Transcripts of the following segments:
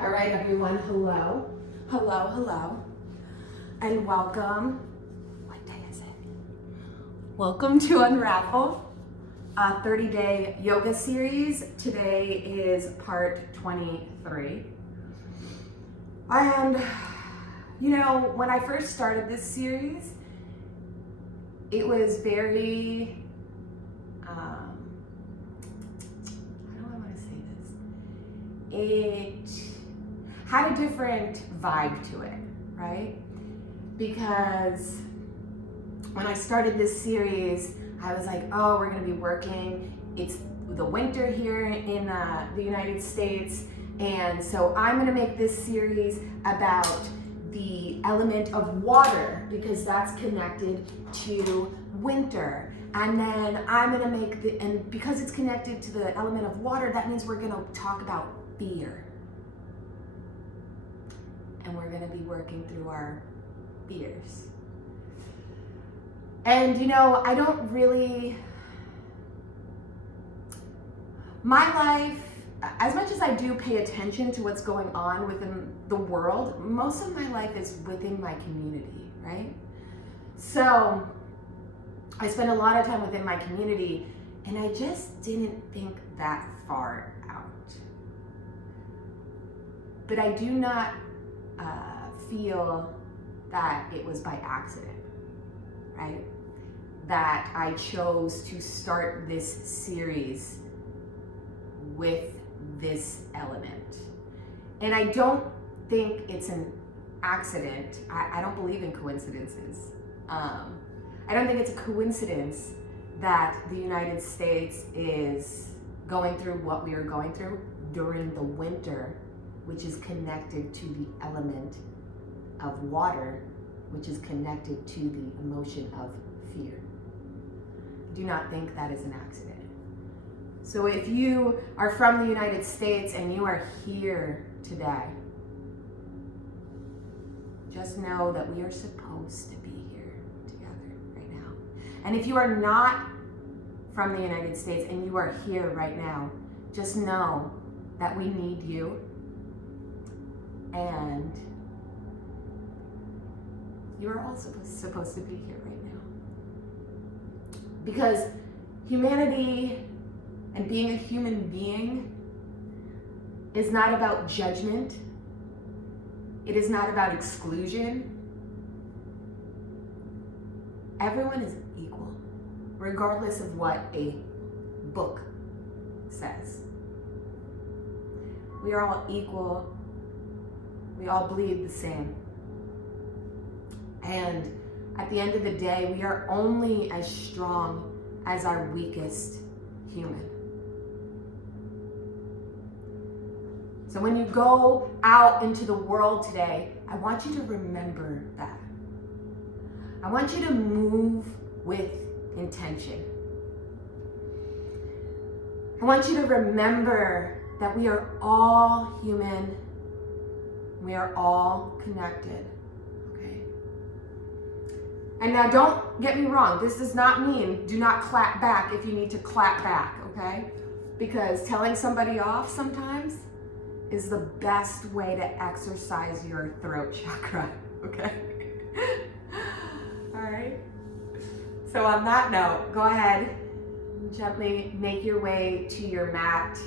All right, everyone, hello. Hello, hello. And welcome. What day is it? Welcome to Unravel, a 30-day yoga series. Today is part 23. And, you know, when I first started this series, it was very, how do I want to say this? It had a different vibe to it, right? Because when I started this series, I was like, oh, we're gonna be working. It's the winter here in the United States. And so I'm gonna make this series about the element of water because that's connected to winter. And then I'm gonna make and because it's connected to the element of water, that means we're gonna talk about fear. And we're gonna be working through our fears. And you know, I don't really, my life, as much as I do pay attention to what's going on within the world, most of my life is within my community, right? So I spend a lot of time within my community and I just didn't think that far out. But I do not feel that it was by accident, right? That I chose to start this series with this element. And I don't think it's an accident. I don't believe in coincidences. I don't think it's a coincidence that the United States is going through what we are going through during the winter, which is connected to the element of water, which is connected to the emotion of fear. I do not think that is an accident. So if you are from the United States and you are here today, just know that we are supposed to be here together right now. And if you are not from the United States and you are here right now, just know that we need you. And you are all supposed to be here right now. Because humanity and being a human being is not about judgment. It is not about exclusion. Everyone is equal, regardless of what a book says. We are all equal. We all bleed the same. And at the end of the day, we are only as strong as our weakest human. So when you go out into the world today, I want you to remember that. I want you to move with intention. I want you to remember that we are all human. We are all connected, okay? And now don't get me wrong, this does not mean do not clap back if you need to clap back, okay? Because telling somebody off sometimes is the best way to exercise your throat chakra, okay? All right? So on that note, go ahead, gently make your way to your mat.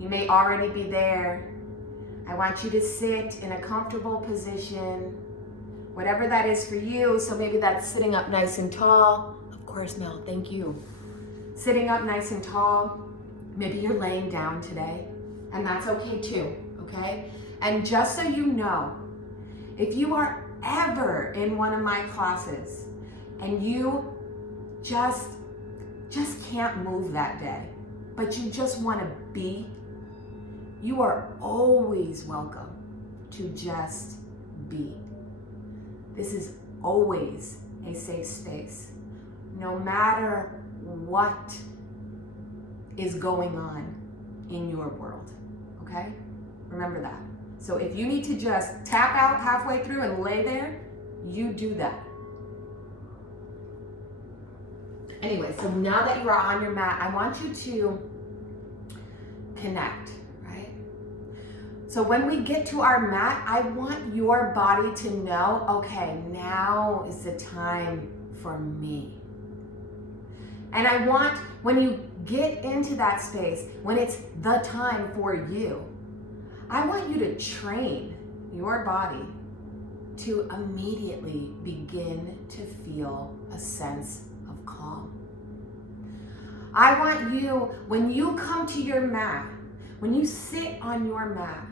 You may already be there. I want you to sit in a comfortable position, whatever that is for you. So maybe that's sitting up nice and tall. Of course, Mel, thank you. Sitting up nice and tall. Maybe you're laying down today, and that's okay too, okay? And just so you know, if you are ever in one of my classes and you just can't move that day, but you just want to be, you are always welcome to just be. This is always a safe space, no matter what is going on in your world, okay? Remember that. So if you need to just tap out halfway through and lay there, you do that. Anyway, so now that you are on your mat, I want you to connect, right? So when we get to our mat, I want your body to know, okay, now is the time for me. And I want, when you get into that space, when it's the time for you, I want you to train your body to immediately begin to feel a sense of calm. I want you, when you come to your mat, when you sit on your mat,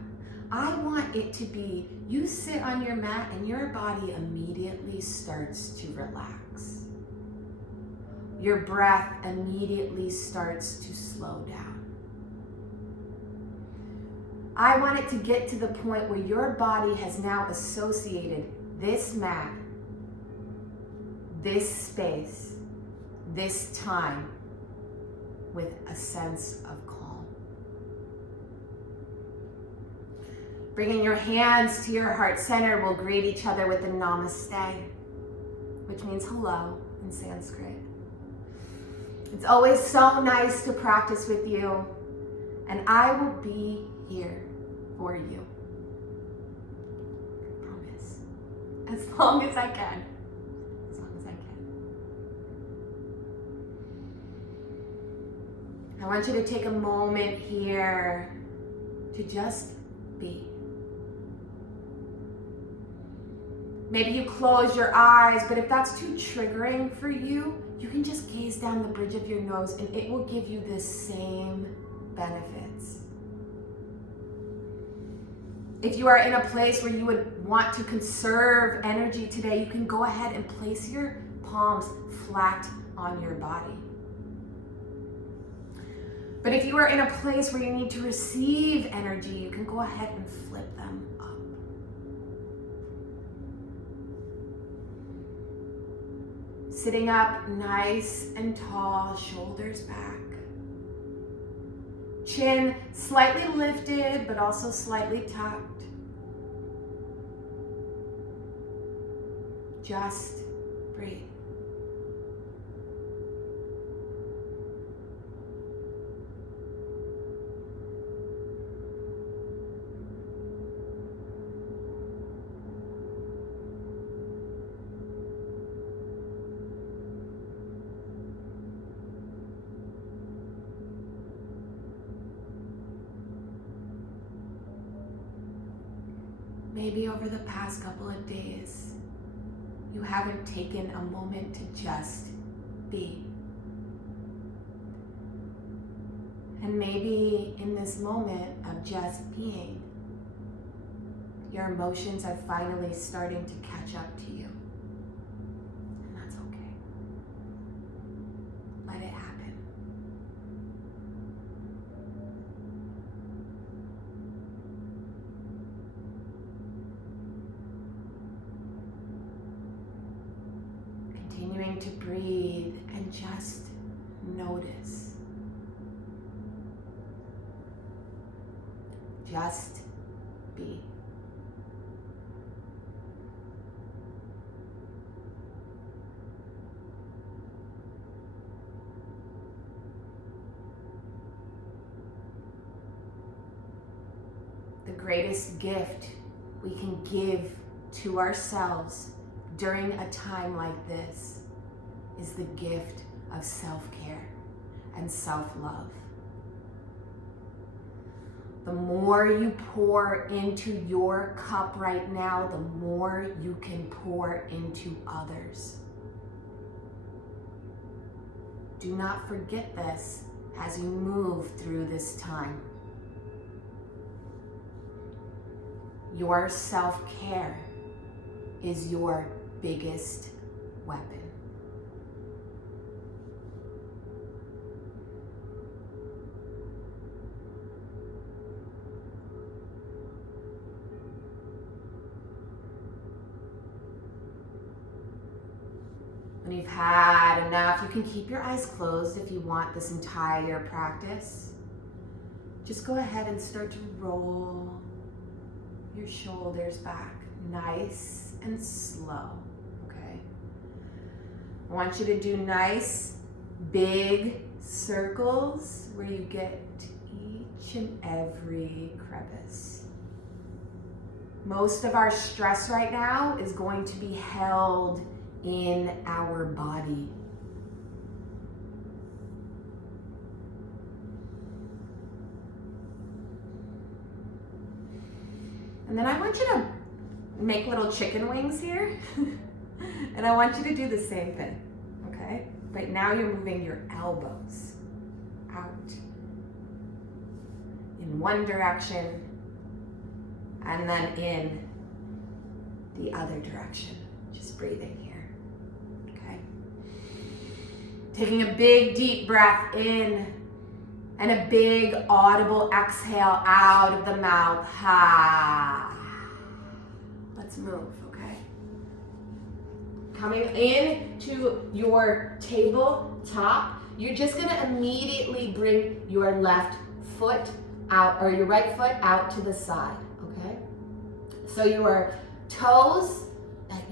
I want it to be, you sit on your mat and your body immediately starts to relax. Your breath immediately starts to slow down. I want it to get to the point where your body has now associated this mat, this space, this time with a sense of calm. Bringing your hands to your heart center, we'll greet each other with the namaste, which means hello in Sanskrit. It's always so nice to practice with you, and I will be here for you. I promise. As long as I can. As long as I can. I want you to take a moment here to just be. Maybe you close your eyes, but if that's too triggering for you, you can just gaze down the bridge of your nose and it will give you the same benefits. If you are in a place where you would want to conserve energy today, you can go ahead and place your palms flat on your body. But if you are in a place where you need to receive energy, you can go ahead and flip them up. Sitting up nice and tall, shoulders back. Chin slightly lifted, but also slightly tucked. Just breathe. Maybe over the past couple of days, you haven't taken a moment to just be. And maybe in this moment of just being, your emotions are finally starting to catch up to you. And that's okay. Let it happen. Continuing to breathe and just notice. Just be. The greatest gift we can give to ourselves during a time like this is the gift of self-care and self-love. The more you pour into your cup right now, the more you can pour into others. Do not forget this as you move through this time. Your self-care is your biggest weapon. When you've had enough, you can keep your eyes closed if you want this entire practice. Just go ahead and start to roll your shoulders back, nice and slow, okay? I want you to do nice, big circles where you get each and every crevice. Most of our stress right now is going to be held in our body. And then I want you to make little chicken wings here. And I want you to do the same thing, okay? But now you're moving your elbows out in one direction and then in the other direction. Just breathing here, okay? Taking a big deep breath in and a big audible exhale out of the mouth. Ha. Let's move, okay? Coming into your tabletop, you're just gonna immediately bring your left foot out, or your right foot out to the side, okay? So your toes,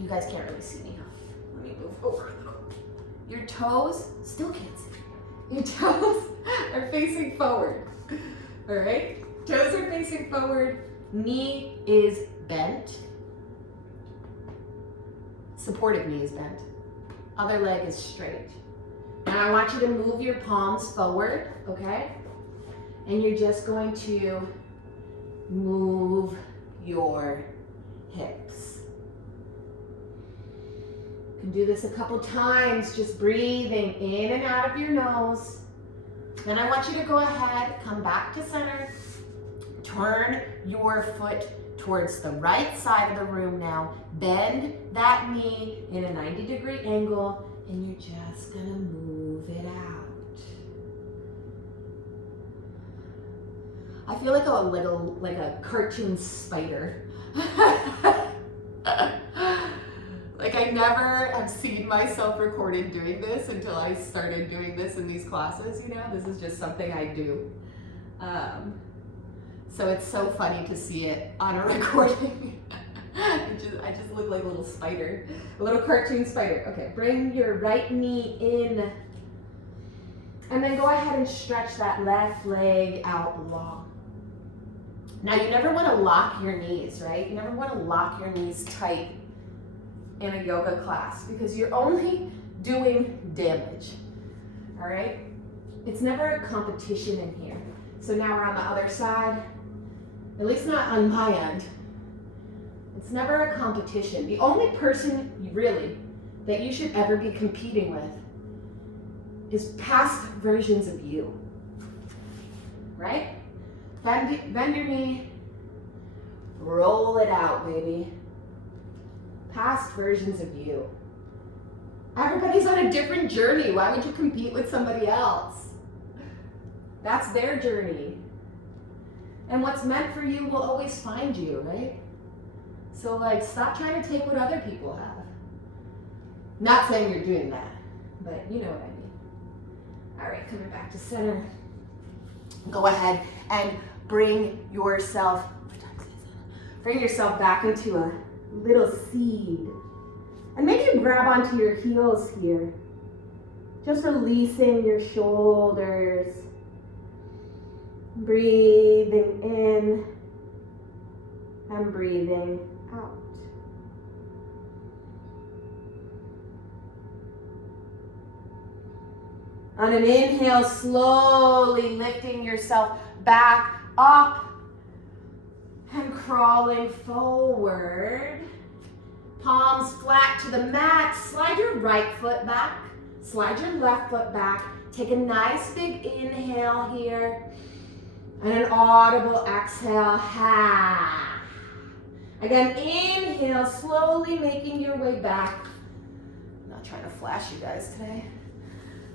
you guys can't really see me, huh? Let me move over a little. Your toes, still can't see. Your toes are facing forward, all right? Toes are facing forward, knee is bent. Supported knee is bent. Other leg is straight. Now I want you to move your palms forward, okay? And you're just going to move your hips. You can do this a couple times, just breathing in and out of your nose. Then I want you to go ahead, come back to center, turn your foot towards the right side of the room now. Bend that knee in a 90-degree angle, and you're just gonna move it out. I feel like a cartoon spider. Like I never have seen myself recorded doing this until I started doing this in these classes, you know? This is just something I do. So it's so funny to see it on a recording. I just look like a little spider, a little cartoon spider. Okay, bring your right knee in. And then go ahead and stretch that left leg out long. Now you never want to lock your knees, right? You never want to lock your knees tight in a yoga class because you're only doing damage, all right? It's never a competition in here. So now we're on the other side, at least not on my end. It's never a competition. The only person really that you should ever be competing with is past versions of you, right? Bend your knee, roll it out, baby. Past versions of you. Everybody's on a different journey. Why would you compete with somebody else? That's their journey. And what's meant for you will always find you, right? So like, stop trying to take what other people have. Not saying you're doing that, but you know what I mean. All right, coming back to center. Go ahead and bring yourself back into a little seed. And maybe you grab onto your heels here. Just releasing your shoulders. Breathing in and breathing out. On an inhale, slowly lifting yourself back up and crawling forward. Palms flat to the mat. Slide your right foot back. Slide your left foot back. Take a nice big inhale here. And an audible exhale. Ha. Again, inhale, slowly making your way back. I'm not trying to flash you guys today.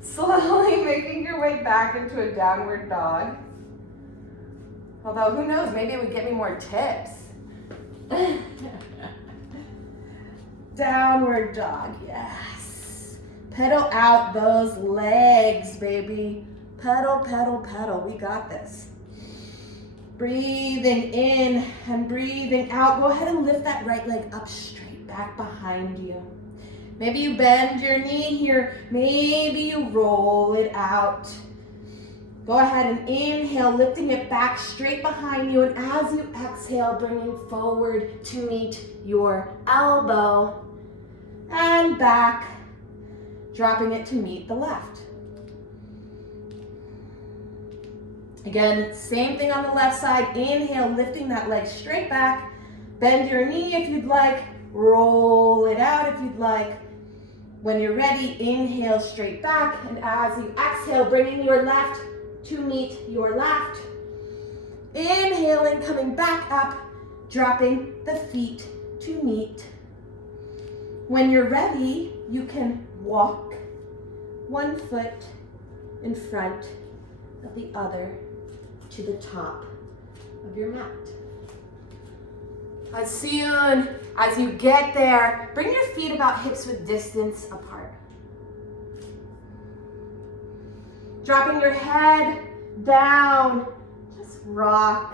Slowly making your way back into a downward dog. Although, who knows, maybe it would get me more tips. Downward dog, yes. Pedal out those legs, baby. Pedal, pedal, pedal. We got this. Breathing in and breathing out. Go ahead and lift that right leg up straight back behind you. Maybe you bend your knee here. Maybe you roll it out. Go ahead and inhale, lifting it back straight behind you. And as you exhale, bringing forward to meet your elbow. And back, dropping it to meet the left. Again, same thing on the left side. Inhale, lifting that leg straight back. Bend your knee if you'd like. Roll it out if you'd like. When you're ready, inhale straight back. And as you exhale, bringing your left to meet your left. Inhaling, coming back up, dropping the feet to meet. When you're ready, you can walk one foot in front of the other to the top of your mat. As soon as you get there, bring your feet about hips width distance apart. Dropping your head down, just rock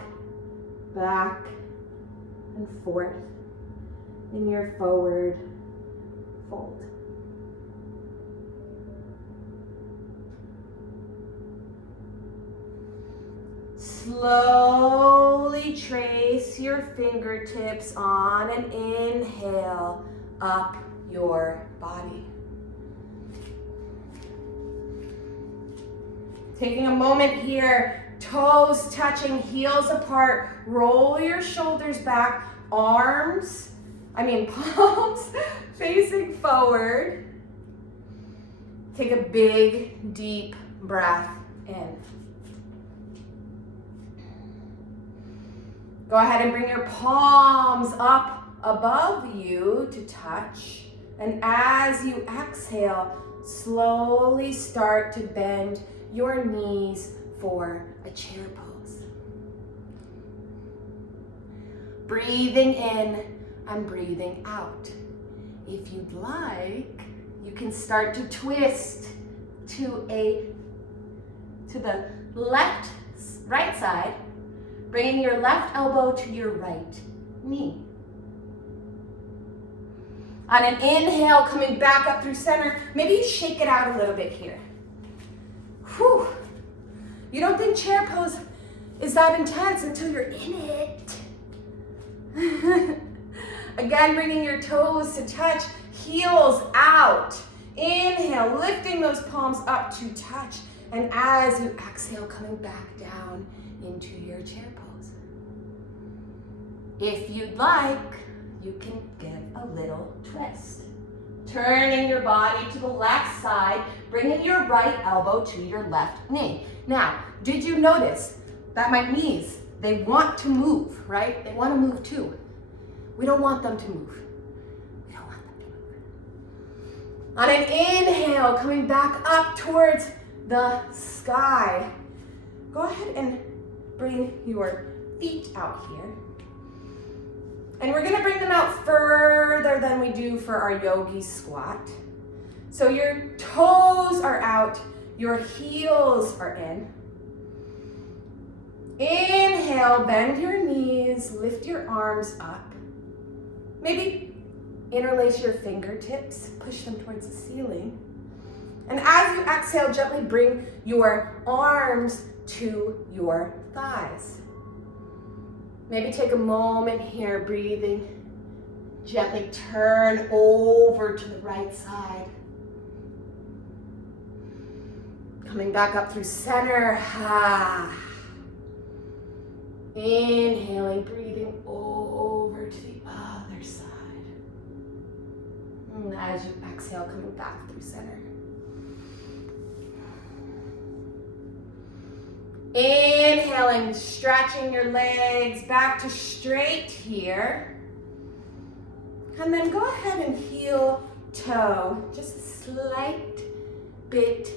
back and forth in your forward fold. Slowly trace your fingertips on an inhale up your body. Taking a moment here, toes touching, heels apart, roll your shoulders back, palms facing forward. Take a big, deep breath in. Go ahead and bring your palms up above you to touch. And as you exhale, slowly start to bend your knees for a chair pose. Breathing in and breathing out. If you'd like, you can start to twist to the right side, bringing your left elbow to your right knee. On an inhale, coming back up through center, maybe you shake it out a little bit here. Whew. You don't think chair pose is that intense until you're in it. Again, bringing your toes to touch, heels out. Inhale, lifting those palms up to touch. And as you exhale, coming back down into your chair pose. If you'd like, you can give a little twist. Turning your body to the left side, bringing your right elbow to your left knee. Now, did you notice that my knees, they want to move, right? They want to move too. We don't want them to move. We don't want them to move. On an inhale, coming back up towards the sky. Go ahead and bring your feet out here. And we're gonna bring them out further than we do for our yogi squat. So your toes are out, your heels are in. Inhale, bend your knees, lift your arms up. Maybe interlace your fingertips, push them towards the ceiling. And as you exhale, gently bring your arms to your thighs. Maybe take a moment here, breathing. Gently turn over to the right side. Coming back up through center. Inhaling, breathing over to the other side. And as you exhale, coming back through center. Inhaling, stretching your legs back to straight here. And then go ahead and heel toe, just a slight bit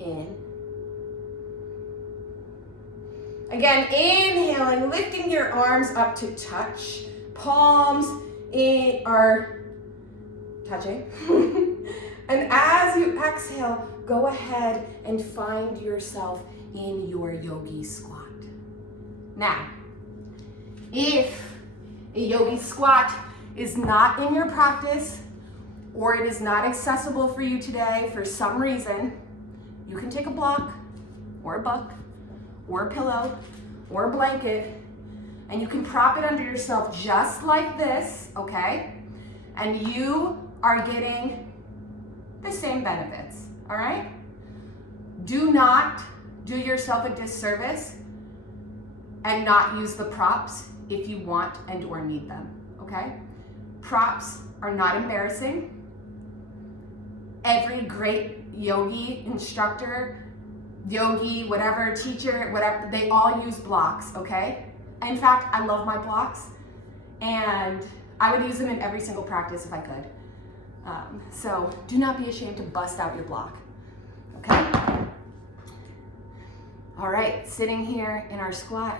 in. Again, inhaling, lifting your arms up to touch. Palms are touching. And as you exhale, go ahead and find yourself in your yogi squat. Now, if a yogi squat is not in your practice or it is not accessible for you today for some reason, you can take a block or a buck or a pillow or a blanket, and you can prop it under yourself just like this, okay? And you are getting the same benefits, all right? Do not do yourself a disservice and not use the props if you want and or need them, okay? Props are not embarrassing. Every great yogi instructor, yogi, whatever, teacher, whatever, they all use blocks, okay? In fact, I love my blocks, and I would use them in every single practice if I could. So do not be ashamed to bust out your block, okay? All right, sitting here in our squat,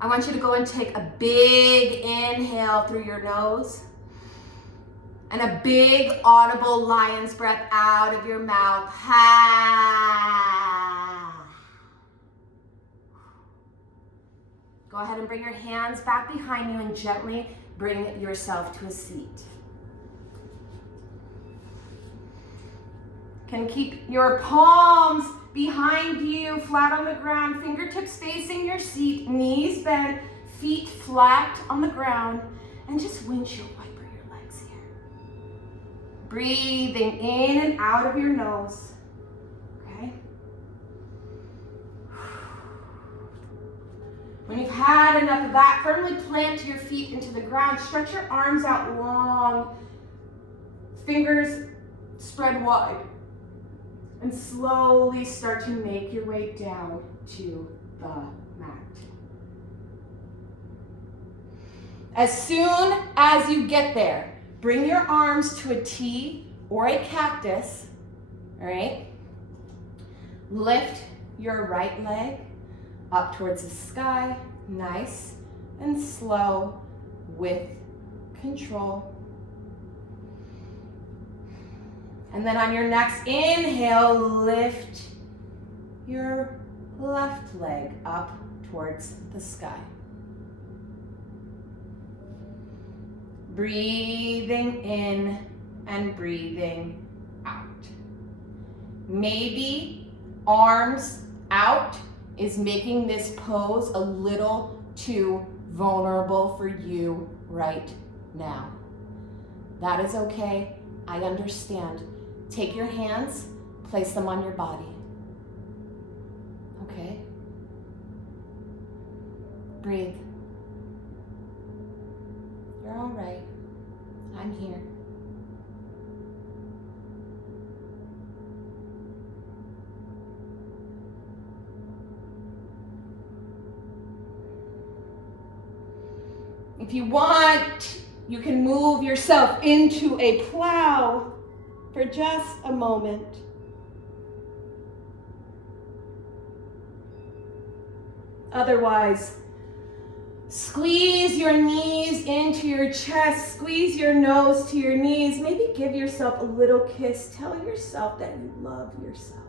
I want you to go and take a big inhale through your nose and a big audible lion's breath out of your mouth. Go ahead and bring your hands back behind you and gently bring yourself to a seat. Can keep your palms behind you, flat on the ground, fingertips facing your seat, knees bent, feet flat on the ground, and just windshield wiper your legs here. Breathing in and out of your nose, okay? When you've had enough of that, firmly plant your feet into the ground, stretch your arms out long, fingers spread wide. And slowly start to make your way down to the mat. As soon as you get there, bring your arms to a T or a cactus, all right? Lift your right leg up towards the sky, nice and slow with control. And then on your next inhale, lift your left leg up towards the sky. Breathing in and breathing out. Maybe arms out is making this pose a little too vulnerable for you right now. That is okay. I understand. Take your hands, place them on your body. Okay? Breathe. You're all right. I'm here. If you want, you can move yourself into a plow for just a moment. Otherwise, squeeze your knees into your chest, squeeze your nose to your knees, maybe give yourself a little kiss. Tell yourself that you love yourself.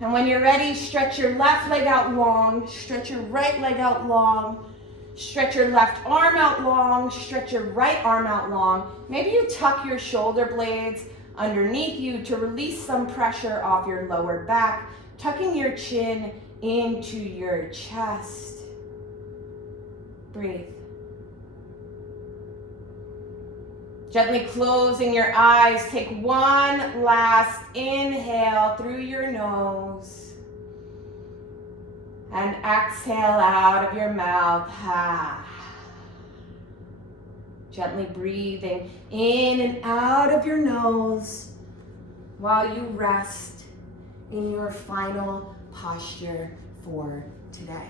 And when you're ready, stretch your left leg out long, stretch your right leg out long, stretch your left arm out long, stretch your right arm out long. Maybe you tuck your shoulder blades underneath you to release some pressure off your lower back, tucking your chin into your chest. Breathe. Gently closing your eyes, take one last inhale through your nose and exhale out of your mouth. Gently breathing in and out of your nose while you rest in your final posture for today.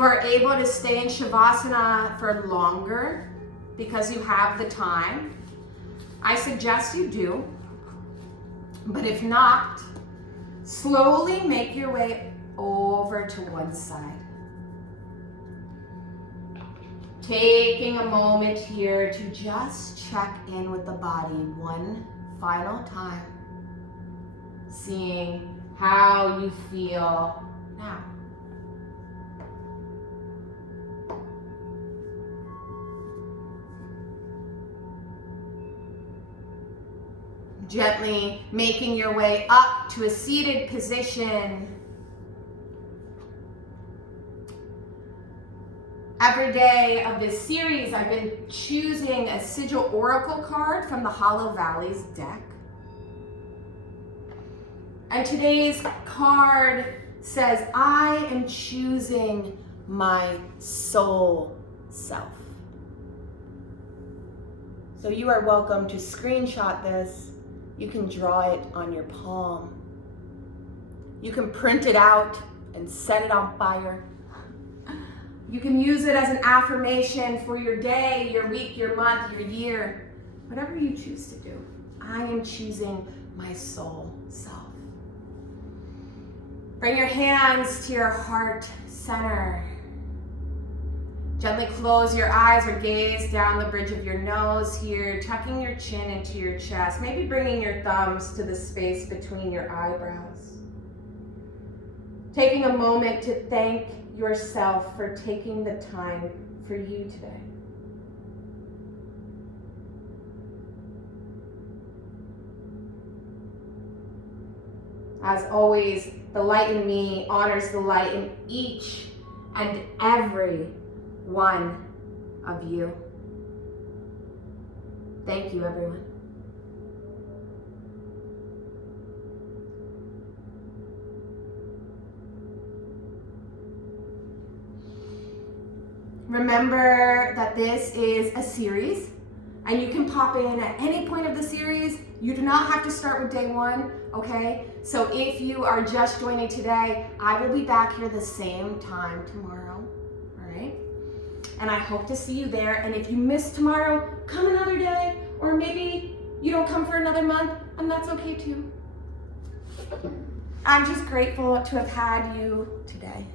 you are able to stay in Shavasana for longer because you have the time, I suggest you do. But if not, slowly make your way over to one side. Taking a moment here to just check in with the body one final time. Seeing how you feel now. Gently making your way up to a seated position. Every day of this series, I've been choosing a Sigil Oracle card from the Hollow Valleys deck. And today's card says, I am choosing my soul self. So you are welcome to screenshot this. You can draw it on your palm. You can print it out and set it on fire. You can use it as an affirmation for your day, your week, your month, your year, whatever you choose to do. I am choosing my soul self. Bring your hands to your heart center. Gently close your eyes or gaze down the bridge of your nose here, tucking your chin into your chest, maybe bringing your thumbs to the space between your eyebrows. Taking a moment to thank yourself for taking the time for you today. As always, the light in me honors the light in each and every one of you. Thank you, everyone. Remember that this is a series, and you can pop in at any point of the series. You do not have to start with day one, okay? So if you are just joining today, I will be back here the same time tomorrow, all right? And I hope to see you there. And if you miss tomorrow, come another day, or maybe you don't come for another month, and that's okay too. I'm just grateful to have had you today.